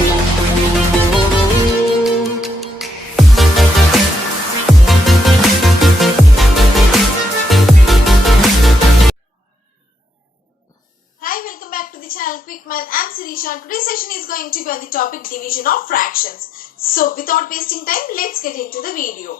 Welcome back to the channel Quick Math. I'm Sirisha. Today's session is going to be on the topic division of fractions. So without wasting time, let's get into the video.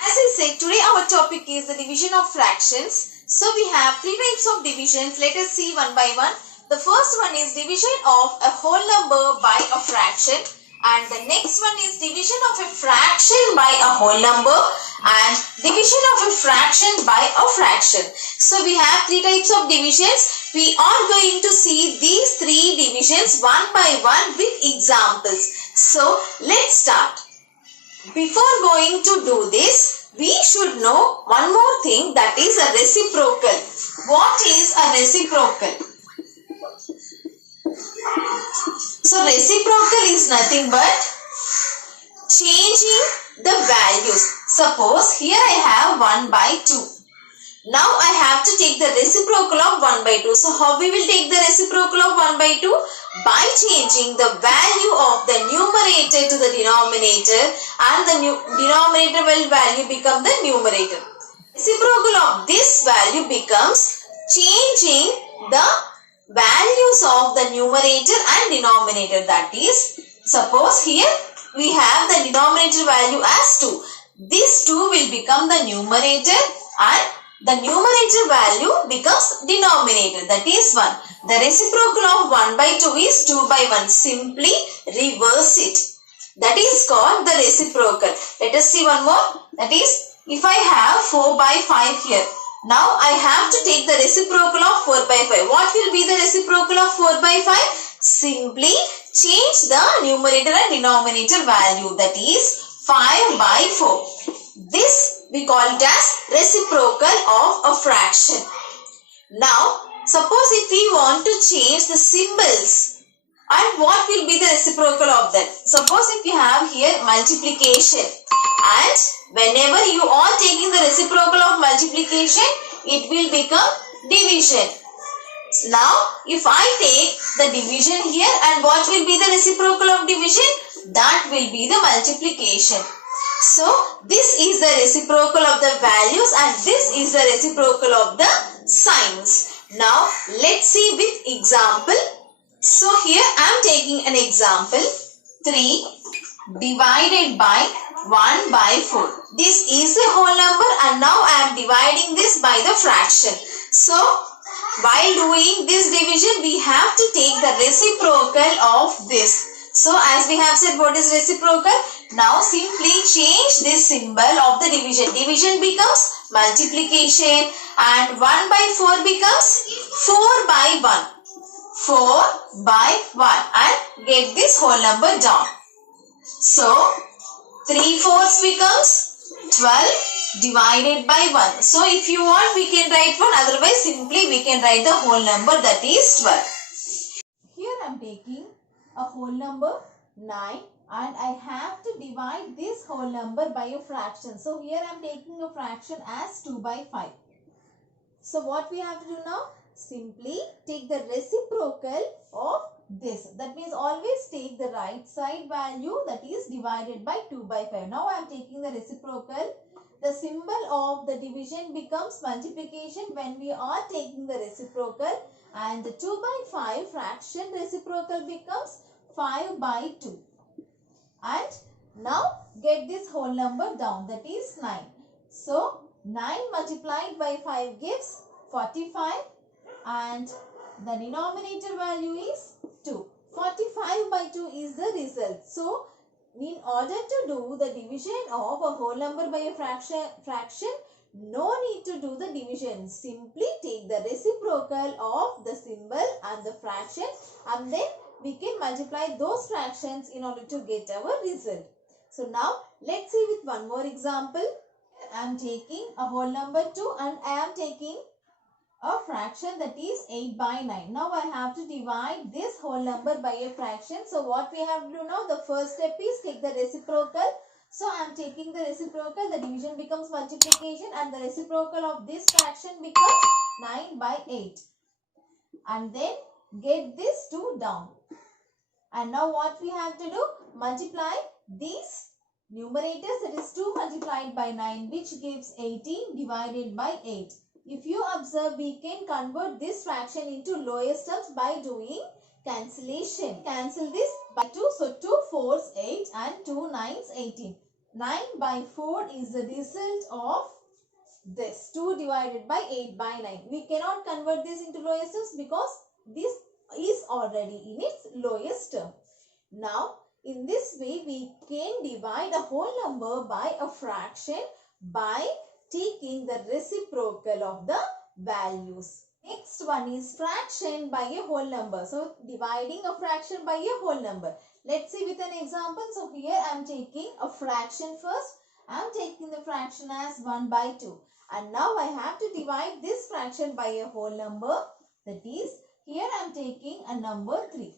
As I said, today our topic is the division of fractions. So we have three types of divisions. Let us see one by one. The first one is division of a whole number by a fraction, and the next one is division of a fraction by a whole number and division of a fraction by a fraction. So we have three types of divisions. We are going to see these three divisions one by one with examples. So let's start. Before going to do this, we should know one more thing, that is a reciprocal. What is a reciprocal? So reciprocal is nothing but changing the values. Suppose here I have 1 by 2. Now I have to take the reciprocal of 1 by 2. So how we will take the reciprocal of 1 by 2? By changing the value of the numerator to the denominator, and the denominator value become the numerator. Reciprocal of this value becomes changing the values of the numerator and denominator. That is, suppose here we have the denominator value as 2. This 2 will become the numerator and the numerator value becomes denominator, that is 1. The reciprocal of 1 by 2 is 2 by 1. Simply reverse it. That is called the reciprocal. Let us see one more. That is, if I have 4 by 5 here. Now I have to take the reciprocal of 4 by 5. What will be the reciprocal of 4 by 5? Simply change the numerator and denominator value, that is 5 by 4. This we call it as reciprocal of a fraction. Now suppose if we want to change the symbols, and what will be the reciprocal of that? Suppose if you have here multiplication, and whenever you are taking the reciprocal of multiplication, it will become division. Now if I take the division here, and what will be the reciprocal of division? That will be the multiplication. So this is the reciprocal of the values and this is the reciprocal of the signs. Now let's see with example. So here I am taking an example. 3 divided by 1 by 4. This is a whole number and now I am dividing this by the fraction. So while doing this division, we have to take the reciprocal of this. So as we have said, what is reciprocal? Now simply change this symbol of the division. Division becomes multiplication and 1 by 4 becomes 4 by 1. 4 by 1 and get this whole number down. So 3/4 becomes 12 divided by 1. So if you want, we can write 1, otherwise simply we can write the whole number, that is 12. Here I am taking a whole number 9 and I have to divide this whole number by a fraction. So here I am taking a fraction as 2 by 5. So what we have to do now? Simply take the reciprocal of this. That means always take the right side value, that is divided by 2 by 5. Now I am taking the reciprocal. The symbol of the division becomes multiplication when we are taking the reciprocal, and the 2 by 5 fraction reciprocal becomes 5 by 2. And now get this whole number down, that is 9. So 9 multiplied by 5 gives 45 and the denominator value is 2. 45 by 2 is the result. So in order to do the division of a whole number by a fraction, no need to do the division. Simply take the reciprocal of the symbol and the fraction, and then we can multiply those fractions in order to get our result. So now let's see with one more example. I am taking a whole number 2 and I am taking a fraction, that is 8 by 9. Now I have to divide this whole number by a fraction. So what we have to do now? The first step is take the reciprocal. So I am taking the reciprocal. The division becomes multiplication and the reciprocal of this fraction becomes 9 by 8. And then get this 2 down. And now what we have to do? Multiply these numerators, that is 2 multiplied by 9, which gives 18 divided by 8. If you observe, we can convert this fraction into lowest terms by doing cancellation. Cancel this by 2. So 2 4s 8 and 2 9s 18. 9 by 4 is the result of this 2 divided by 8 by 9. We cannot convert this into lowest terms because this is already in its lowest term. Now, in this way, we can divide a whole number by a fraction by taking the reciprocal of the values. Next one is fraction by a whole number. So, dividing a fraction by a whole number. Let's see with an example. So, here I am taking a fraction first. I am taking the fraction as 1 by 2. And now I have to divide this fraction by a whole number. That is, here I am taking a number 3.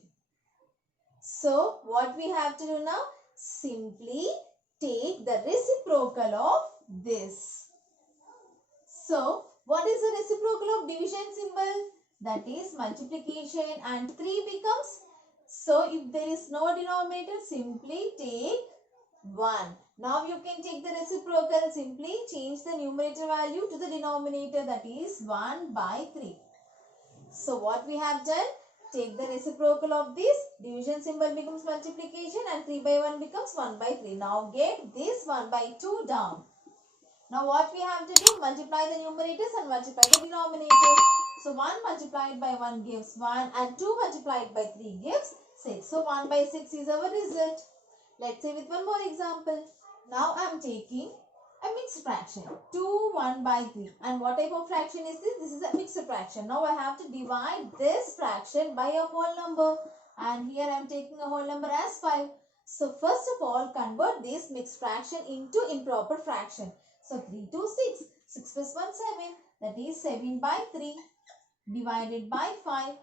So, what we have to do now? Simply take the reciprocal of this. So, what is the reciprocal of division symbol? That is multiplication, and 3 becomes. So, if there is no denominator, simply take 1. Now, you can take the reciprocal, simply change the numerator value to the denominator, that is 1 by 3. So, what we have done? Take the reciprocal of this, division symbol becomes multiplication and 3 by 1 becomes 1 by 3. Now get this 1 by 2 down. Now what we have to do? Multiply the numerators and multiply the denominators. So 1 multiplied by 1 gives 1 and 2 multiplied by 3 gives 6. So 1 by 6 is our result. Let's say with one more example. Now I am taking a mixed fraction, 2 1 by 3. And what type of fraction is this? This is a mixed fraction. Now I have to divide this fraction by a whole number. And here I am taking a whole number as 5. So first of all, convert this mixed fraction into improper fraction. So 3 to 6. 6 plus 1, 7. That is 7 by 3 divided by 5.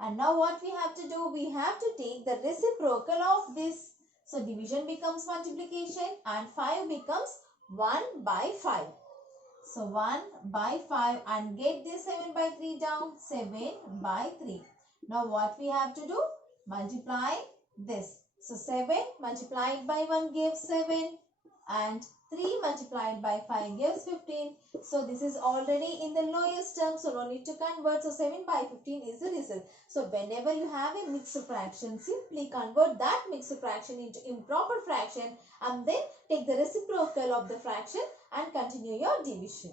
And now what we have to do? We have to take the reciprocal of this. So division becomes multiplication and 5 becomes 1 by 5. So 1 by 5 and get this 7 by 3 down. 7 by 3. Now what we have to do? Multiply this. So 7 multiplied by 1 gives 7 and 3 multiplied by 5 gives 15. So this is already in the lowest term, so no need to convert. So 7 by 15 is the result. So whenever you have a mixed fraction, simply convert that mixed fraction into improper fraction and then take the reciprocal of the fraction and continue your division.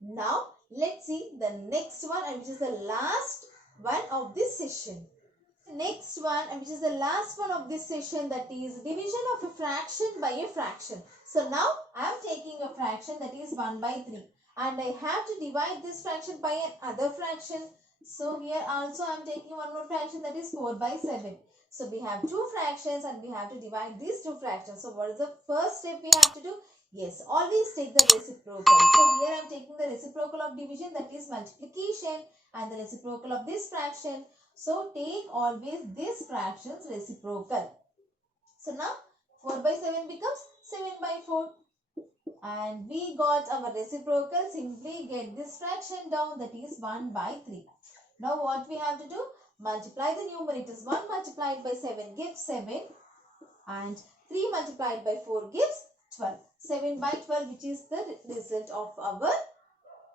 Now let's see the next one, and which is the last one of this session. Next one, and which is the last one of this session, that is division of a fraction by a fraction. So now I am taking a fraction, that is 1 by 3, and I have to divide this fraction by another fraction. So here also I am taking one more fraction, that is 4 by 7. So we have two fractions and we have to divide these two fractions. So what is the first step we have to do? Yes, always take the reciprocal. So here I am taking the reciprocal of division, that is multiplication, and the reciprocal of this fraction. So take always this fraction's reciprocal. So now 4 by 7 becomes 7 by 4. And we got our reciprocal. Simply get this fraction down, that is 1 by 3. Now what we have to do? Multiply the numerators. 1 multiplied by 7 gives 7 and 3 multiplied by 4 gives 12. 7 by 12, which is the result of our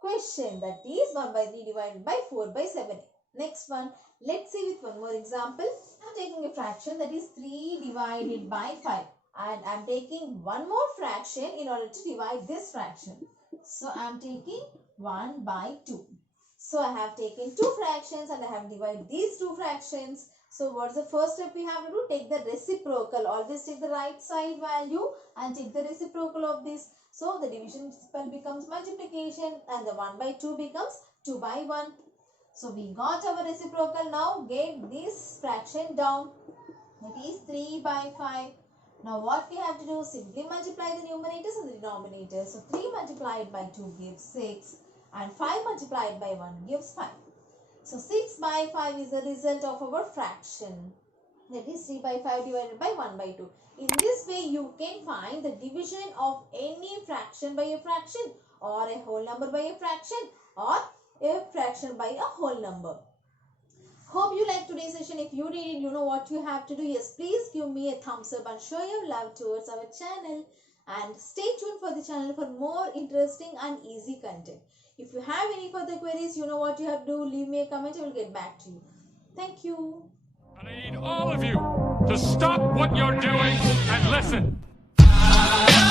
question, that is 1 by 3 divided by 4 by 7. Next one, let's see with one more example. I am taking a fraction, that is 3 divided by 5, and I am taking one more fraction in order to divide this fraction. So I am taking 1 by 2. So I have taken two fractions and I have divided these two fractions. So what's the first step we have to do? Take the reciprocal. Always take the right side value and take the reciprocal of this. So the division symbol becomes multiplication and the 1 by 2 becomes 2 by 1. So we got our reciprocal. Now get this fraction down. That is 3 by 5. Now what we have to do? Simply multiply the numerators and the denominators. So 3 multiplied by 2 gives 6 and 5 multiplied by 1 gives 5. So 6 by 5 is the result of our fraction. That is 3 by 5 divided by 1 by 2. In this way you can find the division of any fraction by a fraction, or a whole number by a fraction, or a fraction by a whole number. Hope you liked today's session. If you did, you know what you have to do. Yes, please give me a thumbs up and show your love towards our channel. And stay tuned for the channel for more interesting and easy content. If you have any further queries, you know what you have to do. Leave me a comment. I will get back to you. Thank you. And I need all of you to stop what you're doing and listen.